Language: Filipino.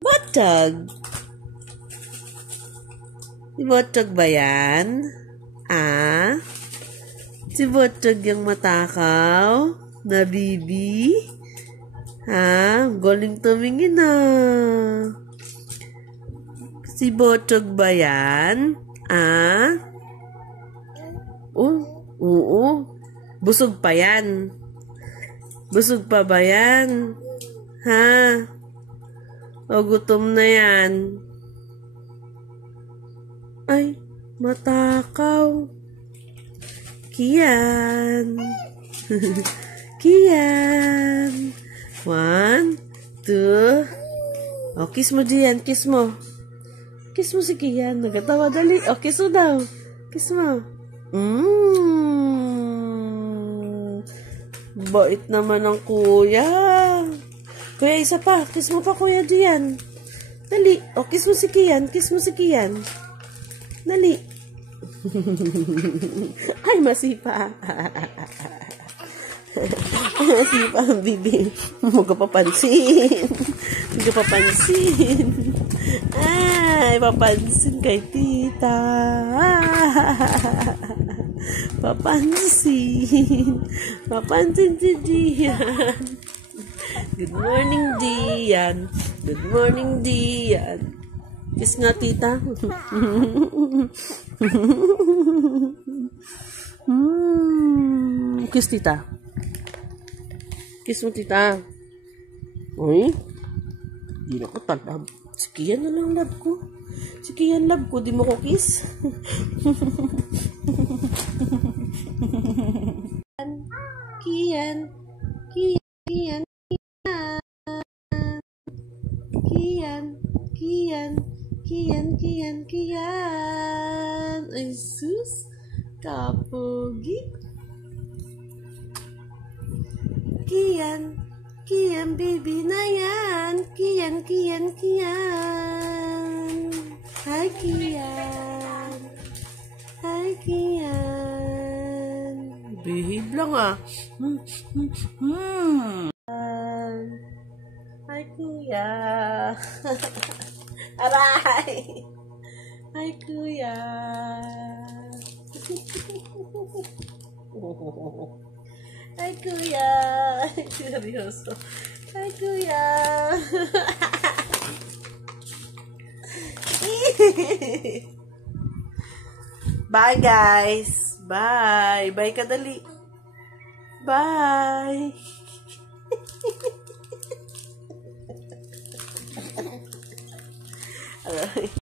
Botog. Si Botog ba yan? Ah? Si Botog yung matakaw? Na bibi? Ha? Galing tumingin na. Si Botog ba yan? Ah? Oo. Busog pa yan. Busog pa ba yan? Ha? O gutom na yan? Ay, matakaw. Kian. Kian. 1, 2. O, kiss mo diyan. Kiss mo. Kiss mo si Kian. Nagatawa dali. O, kiss mo daw. Kiss mo. Bait naman ang kuya. Kuya, isa pa. Kiss mo pa kuya diyan. Dali. O, kiss mo si Kian. Kiss mo si Kian. Dali. Ay, masipa. Masipa ang bibi. Huwag ka papansin. Huwag ka papansin. Ay, papansin kay tita. Papansin. Papansin si Dian. Good morning, Dian. Good morning, Dian. Kiss nga, tita. Kiss, tita. Kiss mo, tita. Uy. Di na ko talab. Si Kian na lang love ko. Si Kian love ko. Di mo ko kiss. Kian. Kian. Kian. Kian. Kian. Kian. Kian. Kian. Ay, sus. Kapogi. Kian. Kian, baby na yan. Kian. Kian. Kian. Hi, Kian. Hi, Kian. Behave lang ah. Hi, Kuya. Aray. Hi, Kuya. Hi, Kuya. Seryoso. Hi, Kuya. Bye, guys. Bye. Bye, kadali. Bye.